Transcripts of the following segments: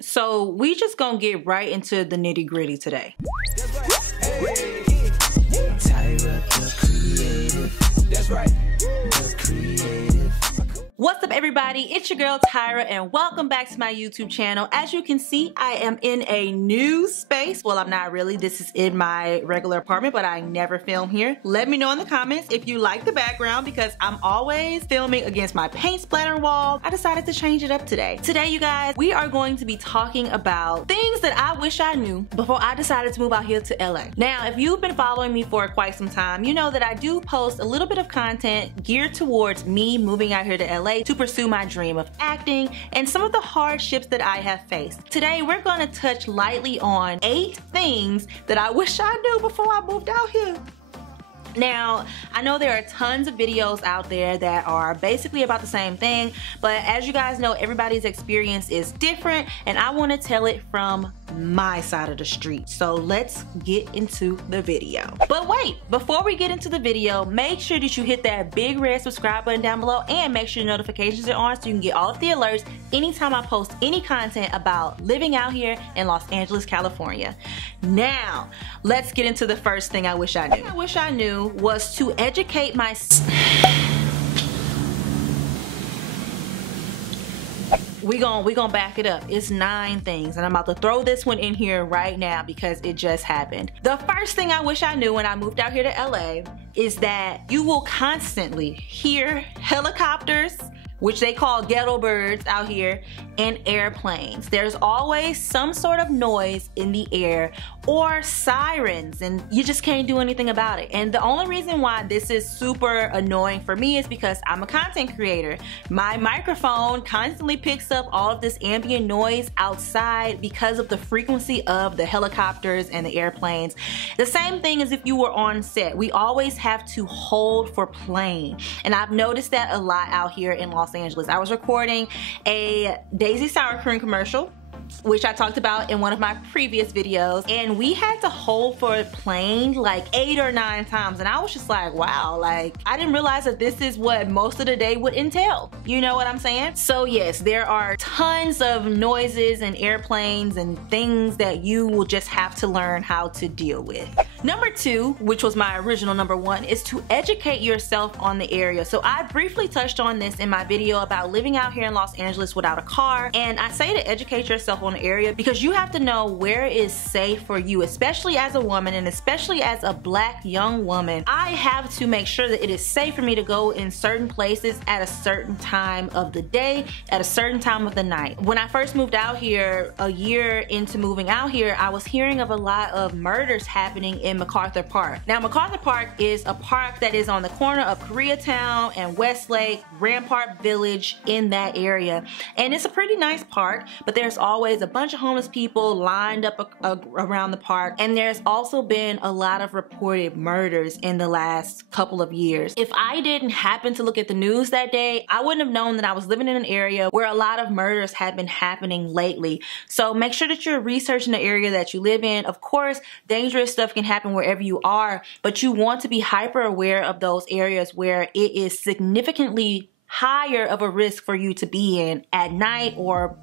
So we just gonna get right into the nitty-gritty today. Tyra, the creative. That's right. The creative. What's up, everybody? It's your girl Tyra, and welcome back to my YouTube channel. As you can see, I am in a new space. Well, I'm not really. This is in my regular apartment, but I never film here. Let me know in the comments if you like the background, because I'm always filming against my paint splatter wall. I decided to change it up today. Today, you guys, we are going to be talking about things that I wish I knew before I decided to move out here to LA. Now, if you've been following me for quite some time, you know that I do post a little bit of content geared towards me moving out here to LA to pursue my dream of acting and some of the hardships that I have faced. Today, we're going to touch lightly on 8 things that I wish I knew before I moved out here. Now, I know there are tons of videos out there that are basically about the same thing, but as you guys know, everybody's experience is different, and I want to tell it from my side of the street. So let's get into the video. But wait, before we get into the video, make sure that you hit that big red subscribe button down below and make sure your notifications are on so you can get all of the alerts anytime I post any content about living out here in Los Angeles, California. Now, let's get into the first thing I wish I knew. I wish I knew was to educate myself. We gonna back it up. It's 9 things, and I'm about to throw this one in here right now because it just happened. The first thing I wish I knew when I moved out here to LA is that you will constantly hear helicopters, which they call ghetto birds out here, and airplanes. There's always some sort of noise in the air or sirens, and you just can't do anything about it. And the only reason why this is super annoying for me is because I'm a content creator. My microphone constantly picks up all of this ambient noise outside because of the frequency of the helicopters and the airplanes. The same thing as if you were on set. We always have to hold for plane, and I've noticed that a lot out here in Los Angeles. I was recording a Daisy Sour Cream commercial, which I talked about in one of my previous videos, and we had to hold for a plane like 8 or 9 times, and I was just like, wow, like I didn't realize that this is what most of the day would entail. You know what I'm saying? So yes, there are tons of noises and airplanes and things that you will just have to learn how to deal with. Number 2, which was my original number 1, is to educate yourself on the area. So I briefly touched on this in my video about living out here in Los Angeles without a car, and I say to educate yourself on the area because you have to know where is safe for you, especially as a woman and especially as a black young woman. I have to make sure that it is safe for me to go in certain places at a certain time of the day, at a certain time of the night. When I first moved out here, a year into moving out here, I was hearing of a lot of murders happening in MacArthur Park. Now, MacArthur Park is a park that is on the corner of Koreatown and Westlake, Rampart Village, in that area. And it's a pretty nice park, but there's always a bunch of homeless people lined up around the park, and there's also been a lot of reported murders in the last couple of years. If I didn't happen to look at the news that day, I wouldn't have known that I was living in an area where a lot of murders had been happening lately. So make sure that you're researching the area that you live in. Of course, dangerous stuff can happen wherever you are, but you want to be hyper aware of those areas where it is significantly higher of a risk for you to be in at night or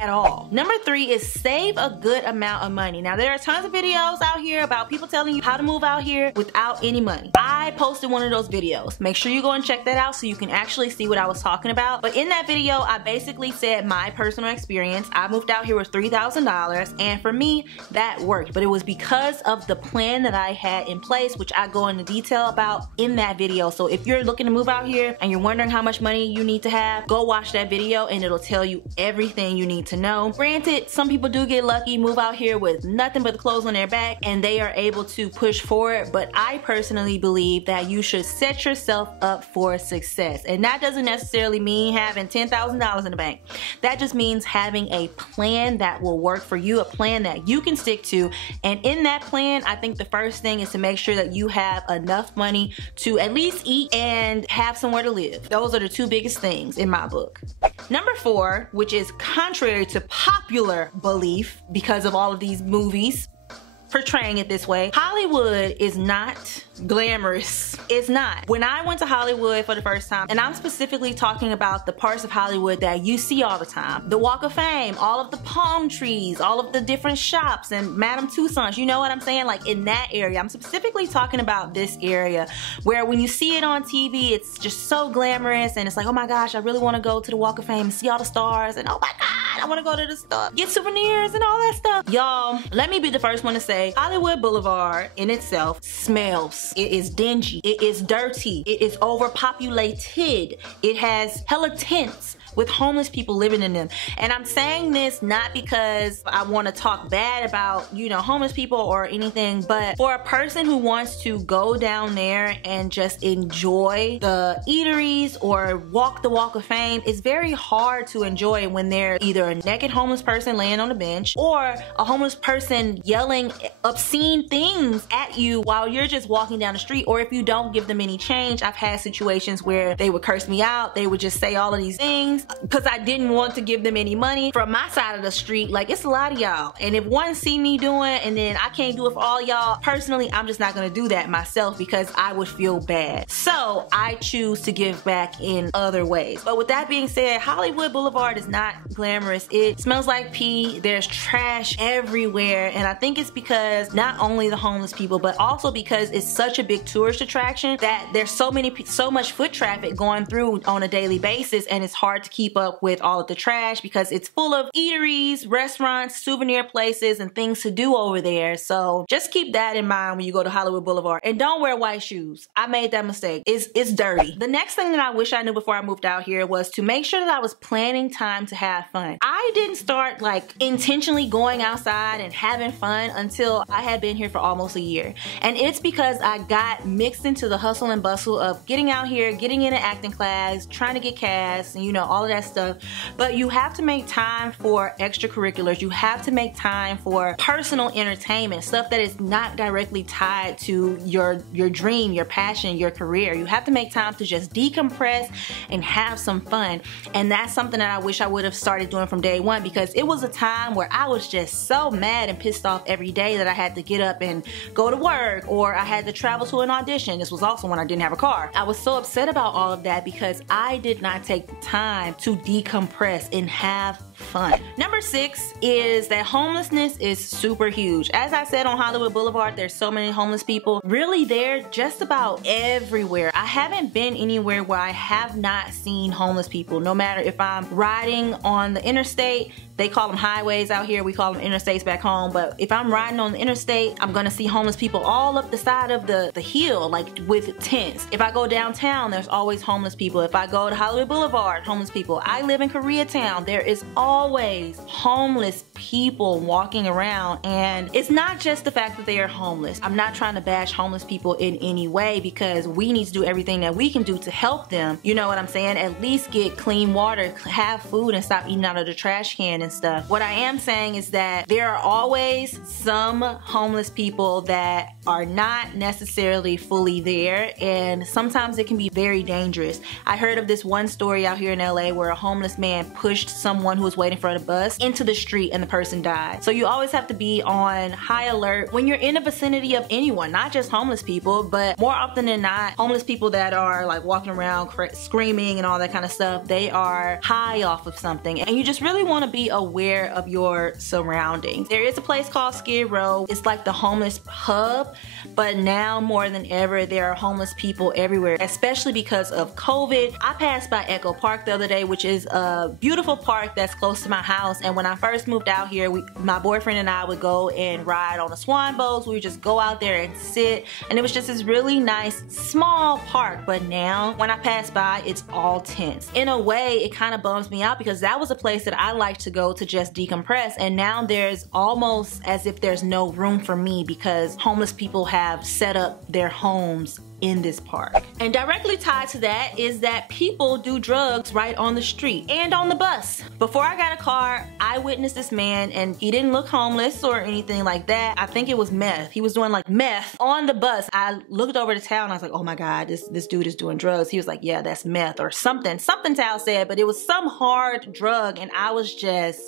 at all. Number 3 is save a good amount of money. Now, there are tons of videos out here about people telling you how to move out here without any money. I posted one of those videos. Make sure you go and check that out so you can actually see what I was talking about. But in that video, I basically said my personal experience. I moved out here with $3,000, and for me, that worked. But it was because of the plan that I had in place, which I go into detail about in that video. So if you're looking to move out here and you're wondering how much money you need to have, go watch that video and it'll tell you everything you need to know. Granted, some people do get lucky, move out here with nothing but the clothes on their back, and they are able to push forward, but I personally believe that you should set yourself up for success. And that doesn't necessarily mean having $10,000 in the bank. That just means having a plan that will work for you, a plan that you can stick to. And in that plan, I think the first thing is to make sure that you have enough money to at least eat and have somewhere to live. Those are the 2 biggest things in my book. Number 4, which is contrary to popular belief because of all of these movies, portraying it this way. Hollywood is not glamorous. It's not. When I went to Hollywood for the first time, and I'm specifically talking about the parts of Hollywood that you see all the time, the Walk of Fame, all of the palm trees, all of the different shops and Madame Tussauds, you know what I'm saying? Like in that area. I'm specifically talking about this area where when you see it on TV, it's just so glamorous and it's like, oh my gosh, I really want to go to the Walk of Fame and see all the stars, and oh my god, I want to go to the store, get souvenirs and all that stuff. Y'all, let me be the first one to say Hollywood Boulevard in itself smells. It is dingy. It is dirty. It is overpopulated. It has hella tents with homeless people living in them. And I'm saying this not because I want to talk bad about, you know, homeless people or anything, but for a person who wants to go down there and just enjoy the eateries or walk the Walk of Fame, it's very hard to enjoy when there's either a naked homeless person laying on a bench or a homeless person yelling obscene things at you while you're just walking down the street, or if you don't give them any change. I've had situations where they would curse me out. They would just say all of these things because I didn't want to give them any money from my side of the street. Like, it's a lot of y'all, and if one see me doing and then I can't do it for all y'all, personally I'm just not gonna do that myself because I would feel bad. So I choose to give back in other ways. But with that being said, Hollywood Boulevard is not glamorous. It smells like pee. There's trash everywhere, and I think it's because not only the homeless people, but also because it's such a big tourist attraction that there's so much foot traffic going through on a daily basis, and it's hard to keep up with all of the trash because it's full of eateries, restaurants, souvenir places, and things to do over there. So just keep that in mind when you go to Hollywood Boulevard, and don't wear white shoes. I made that mistake. It's dirty. The next thing that I wish I knew before I moved out here was to make sure that I was planning time to have fun. I didn't start like intentionally going outside and having fun until I had been here for almost a year, and it's because I got mixed into the hustle and bustle of getting out here, getting in an acting class, trying to get cast, and you know, all of that stuff. But you have to make time for extracurriculars. You have to make time for personal entertainment, stuff that is not directly tied to your dream, your passion, your career. You have to make time to just decompress and have some fun. And that's something that I wish I would have started doing from day one, because it was a time where I was just so mad and pissed off every day that I had to get up and go to work, or I had to travel to an audition. This was also when I didn't have a car. I was so upset about all of that because I did not take the time to decompress and have fun. Number 6 is that homelessness is super huge. As I said, on Hollywood Boulevard, there's so many homeless people. Really, they're just about everywhere. I haven't been anywhere where I have not seen homeless people. No matter if I'm riding on the interstate, they call them highways out here, we call them interstates back home, but if I'm riding on the interstate, I'm gonna see homeless people all up the side of the hill, like with tents. If I go downtown, there's always homeless people. If I go to Hollywood Boulevard, homeless people. I live in Koreatown, there is always homeless people walking around, and it's not just the fact that they are homeless. I'm not trying to bash homeless people in any way, because we need to do everything that we can do to help them, you know what I'm saying? At least get clean water, have food, and stop eating out of the trash can and stuff. What I am saying is that there are always some homeless people that are not necessarily fully there, and sometimes it can be very dangerous. I heard of this one story out here in LA where a homeless man pushed someone who was waiting for the bus into the street and the person died. So you always have to be on high alert when you're in the vicinity of anyone, not just homeless people, but more often than not, homeless people that are like walking around screaming and all that kind of stuff, they are high off of something, and you just really want to be aware of your surroundings. There is a place called Skid Row. It's like the homeless hub, but now more than ever there are homeless people everywhere, especially because of COVID. I passed by Echo Park the other day, which is a beautiful park that's close to my house, and when I first moved out here, my boyfriend and I would go and ride on the swan boats. We would just go out there and sit, and it was just this really nice small park. But now when I pass by, it's all tents. In a way, it kind of bums me out, because that was a place that I like to go to just decompress, and now there's almost as if there's no room for me because homeless people have set up their homes in this park. And directly tied to that is that people do drugs right on the street and on the bus. Before I got a car, I witnessed this man, and he didn't look homeless or anything like that. I think it was meth. He was doing like meth on the bus. I looked over the towel and I was like, oh my God, this dude is doing drugs. He was like, yeah, that's meth or something. Something Tal said, but it was some hard drug, and I was just,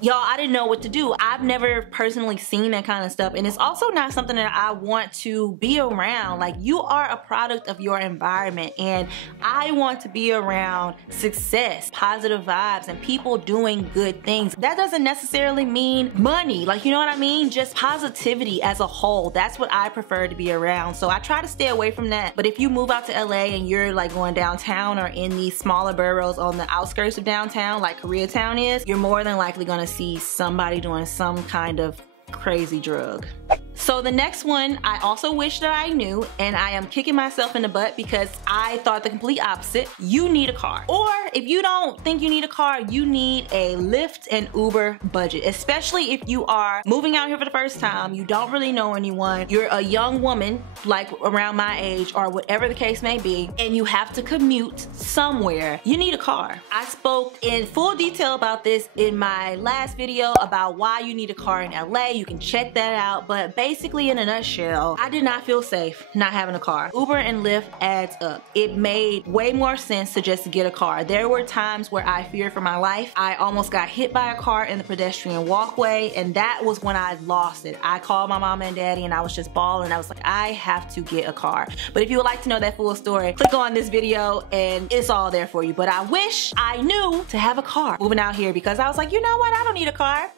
y'all, I didn't know what to do. I've never personally seen that kind of stuff, and it's also not something that I want to be around. Like, you are a product of your environment, and I want to be around success, positive vibes, and people doing good things. That doesn't necessarily mean money, like, you know what I mean? Just positivity as a whole. That's what I prefer to be around. So I try to stay away from that. But if you move out to LA and you're like going downtown or in these smaller boroughs on the outskirts of downtown, like Koreatown is, you're more than likely gonna see somebody doing some kind of crazy drug. So the next one, I also wish that I knew, and I am kicking myself in the butt because I thought the complete opposite. You need a car. Or if you don't think you need a car, you need a Lyft and Uber budget, especially if you are moving out here for the first time, you don't really know anyone, you're a young woman, like around my age or whatever the case may be, and you have to commute somewhere, you need a car. I spoke in full detail about this in my last video about why you need a car in LA. You can check that out, but basically in a nutshell, I did not feel safe not having a car. Uber and Lyft adds up. It made way more sense to just get a car. There were times where I feared for my life. I almost got hit by a car in the pedestrian walkway, and that was when I lost it. I called my mama and daddy and I was just bawling. I was like, I have to get a car. But if you would like to know that full story, click on this video and it's all there for you. But I wish I knew to have a car moving out here, because I was like, you know what? I don't need a car.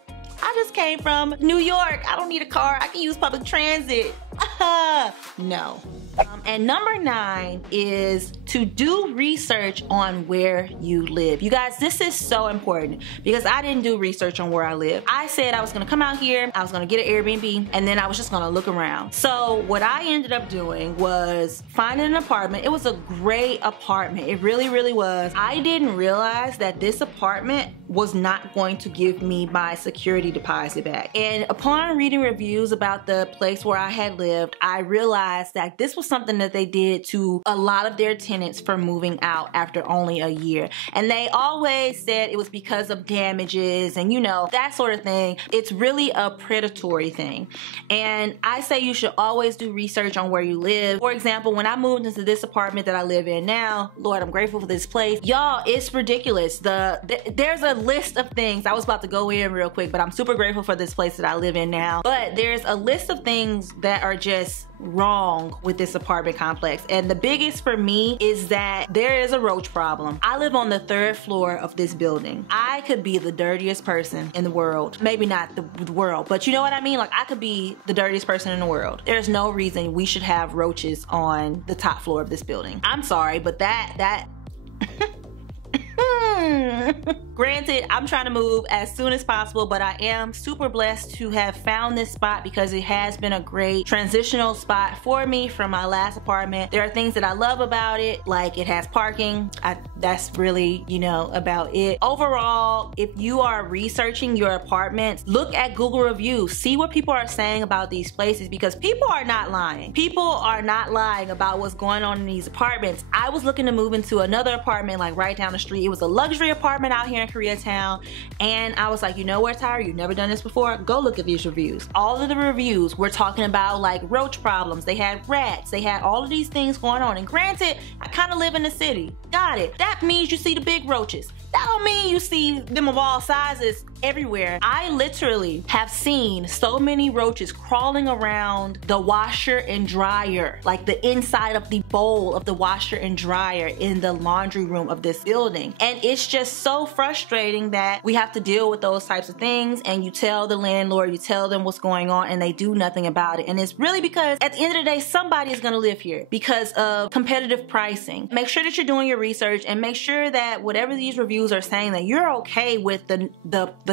I just came from New York. I don't need a car. I can use public transit. No. And number 9 is to do research on where you live. You guys, this is so important because I didn't do research on where I live. I said I was gonna come out here, I was gonna get an Airbnb, and then I was just gonna look around. So what I ended up doing was finding an apartment. It was a great apartment. It really, really was. I didn't realize that this apartment was not going to give me my security deposit back. And upon reading reviews about the place where I had lived, I realized that this was something that they did to a lot of their tenants for moving out after only a year. And they always said it was because of damages and, you know, that sort of thing. It's really a predatory thing. And I say you should always do research on where you live. For example, when I moved into this apartment that I live in now, Lord, I'm grateful for this place. Y'all, it's ridiculous. There's a list of things. I was about to go in real quick, but I'm super grateful for this place that I live in now. But there's a list of things that are just wrong with this apartment complex, and the biggest for me is that there is a roach problem. I live on the 3rd floor of this building. I could be the dirtiest person in the world. Maybe not the world, but you know what I mean? Like, I could be the dirtiest person in the world. There's no reason we should have roaches on the top floor of this building. I'm sorry, but that Granted, I'm trying to move as soon as possible, but I am super blessed to have found this spot because it has been a great transitional spot for me from my last apartment. There are things that I love about it, like it has parking. That's really, you know, about it. Overall, if you are researching your apartments, look at Google reviews. See what people are saying about these places, because people are not lying. People are not lying about what's going on in these apartments. I was looking to move into another apartment like right down the street. It was a luxury apartment out here in Koreatown, and I was like, you know what, Tyra, you've never done this before? Go look at these reviews. All of the reviews were talking about like roach problems. They had rats. They had all of these things going on. And granted, I kind of live in the city. Got it. That means you see the big roaches. That don't mean you see them of all sizes everywhere. I literally have seen so many roaches crawling around the washer and dryer, like the inside of the bowl of the washer and dryer in the laundry room of this building. And it's just so frustrating that we have to deal with those types of things, and you tell the landlord, you tell them what's going on, and they do nothing about it. And it's really because at the end of the day, somebody is gonna live here because of competitive pricing. Make sure that you're doing your research, and make sure that whatever these reviews are saying, that you're okay with the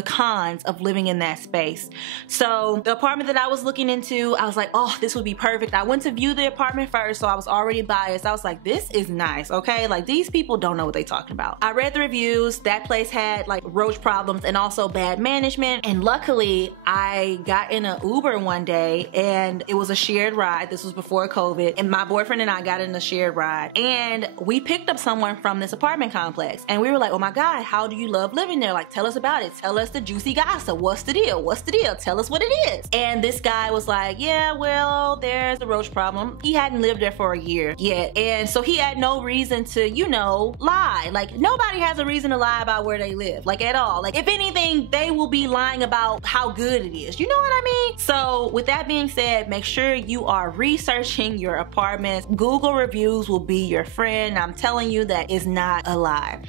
cons of living in that space. So the apartment that I was looking into, I was like, oh, this would be perfect. I went to view the apartment first, so I was already biased. I was like, this is nice, okay? Like, these people don't know what they're talking about. I read the reviews. That place had like roach problems and also bad management. And luckily, I got in an Uber one day, and it was a shared ride. This was before COVID, and my boyfriend and I got in a shared ride, and we picked up someone from this apartment complex, and we were like, oh my God, how do you love living there? Like, tell us about it. Tell us the juicy gossip. What's the deal? What's the deal? Tell us what it is. And this guy was like, yeah, well, there's a roach problem. He hadn't lived there for a year. yet. And so he had no reason to, you know, lie. Like, nobody has a reason to lie about where they live, like, at all. Like, if anything, they will be lying about how good it is. You know what I mean? So with that being said, make sure you are researching your apartments. Google reviews will be your friend. I'm telling you, that is not a lie.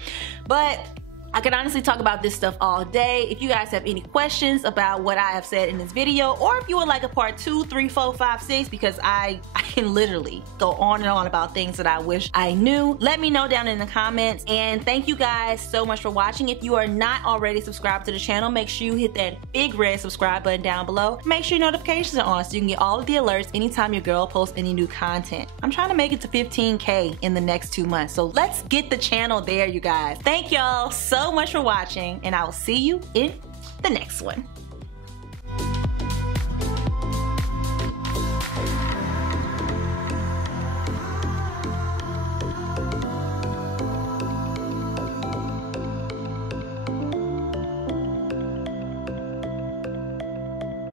But I could honestly talk about this stuff all day. If you guys have any questions about what I have said in this video, or if you would like a part 2, 3, 4, 5, 6, because I can literally go on and on about things that I wish I knew, let me know down in the comments. And thank you guys so much for watching. If you are not already subscribed to the channel, make sure you hit that big red subscribe button down below. Make sure your notifications are on so you can get all of the alerts anytime your girl posts any new content. I'm trying to make it to 15K in the next 2 months, so let's get the channel there, you guys. Thank y'all so much for watching, and I will see you in the next one.